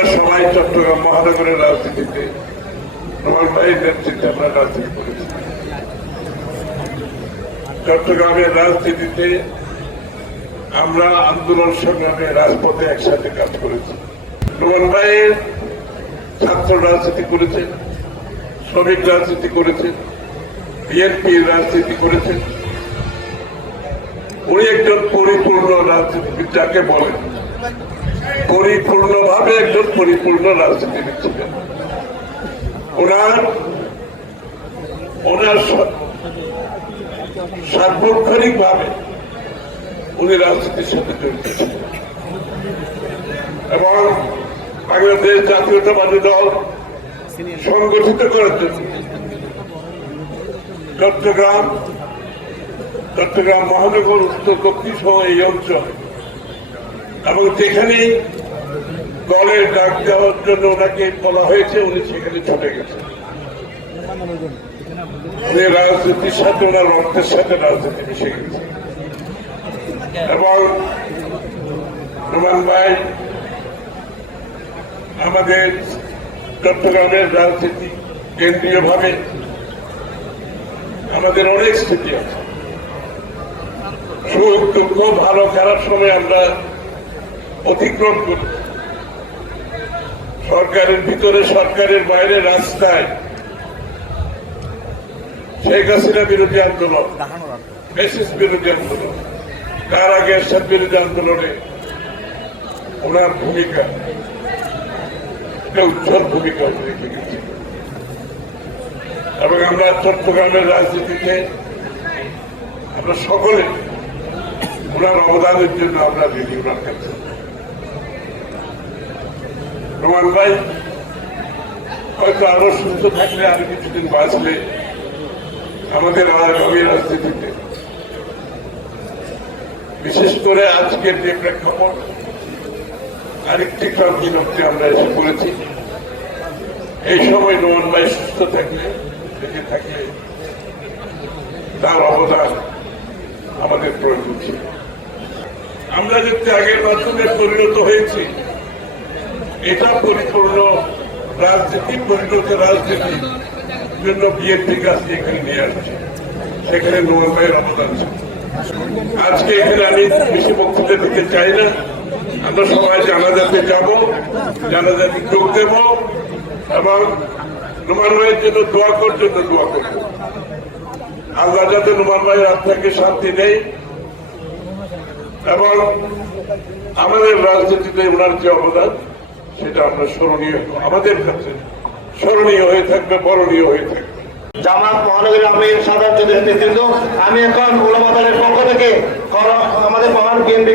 আমরা সবাই চট্টগ্রাম মহানগরের রাজনীতিতে নোমান ভাইয়ের নেতৃত্বে আমরা রাজনীতি করেছি। চট্টগ্রামের রাজনীতিতে আমরা আন্দোলন সংগ্রামে রাজপথে একসাথে কাজ করেছি। নোমান ভাইয়ের ছাত্র রাজনীতি করেছেন, শ্রমিক রাজনীতি করেছেন, বিএনপির রাজনীতি করেছেন। উনি একজন পরিপূর্ণ রাজনীতিবিদ, যাকে বলেন পরিপূর্ণভাবে একজন পরিপূর্ণ রাজনীতিবিদ ছিলেন। ওনার সার্বক্ষণিক ভাবে উনি রাজনীতির সাথে জড়িত ছিলেন এবং বাংলাদেশ জাতীয়তাবাদী দল সংগঠিত করার জন্য চট্টগ্রাম মহানগর, উত্তর দক্ষিণ সহ এই অঞ্চল এবং যেখানেই দলের ডাক দেওয়ার জন্য ওনাকে বলা হয়েছে উনি সেখানে ছুটে গেছেন। উনি রাজনীতির সাথে, ওনার রক্তের সাথে রাজনীতি মিশে গেছে এবং নোমান ভাই আমাদের চট্টগ্রামের রাজনীতি কেন্দ্রীয় ভাবে আমাদের অনেক স্মৃতি আছে। সুখ দুঃখ ভালো খারাপ সময় আমরা অতিক্রম করি। সরকারের ভিতরে, সরকারের বাইরে, রাস্তায় শেখ হাসিনা বিরোধী আন্দোলন, ফ্যাসিস্ট বিরোধী আন্দোলন, কারাগার এরশাদ বিরোধী আন্দোলনে ওনার ভূমিকা একটা উজ্জ্বল ভূমিকা রেখে গেছে এবং আমরা চট্টগ্রামের রাজনীতিতে আমরা সকলে ওনার অবদানের জন্য আমরা ঋণী ওনার কাছে। নোমান ভাই হয়তো আরো সুস্থ থাকলে, আরো কিছুদিন বাঁচলে আমাদের আগামী রাজনীতিতে, বিশেষ করে আজকের যে প্রেক্ষাপট, আরেকটি ক্রান্তি লক্ষ্যে আমরা এসে পড়েছি। এই সময় নোমান ভাই সুস্থ থাকলে, বেঁচে থাকলে তার অবদান আমাদের প্রয়োজন ছিল। আমরা যে ত্যাগের মাধ্যমে পরিণত হয়েছি, এটা পরিপূর্ণ রাজনীতি, পরিণত রাজনীতির জন্য বিএনপি কাজকে এখানে নিয়ে আসছে, সেখানে নোমান ভাইয়ের অবদান ছিল। আজকে এখানে আমি বেশি বক্তব্য দিতে চাই না। আমরা সবাই জানাজাতে যাব, জানাজাতে যোগ দেব এবং নোমান ভাইয়ের জন্য দোয়া করব। আল্লাহ যাতে নোমান ভাইয়ের আত্মাকে শান্তি দেয় এবং আমাদের রাজনীতিতে ওনার যে অবদান, সেটা আমরা স্মরণীয়, আমাদের কাছে স্মরণীয় হয়ে থাকবে, বরণীয় হয়ে থাকবে। জামাত মহানগরীর আমির, সাধারণ নেতৃবৃন্দ, আমি এখন উলামা দলের পক্ষ থেকে আমাদের মহান বিএনপি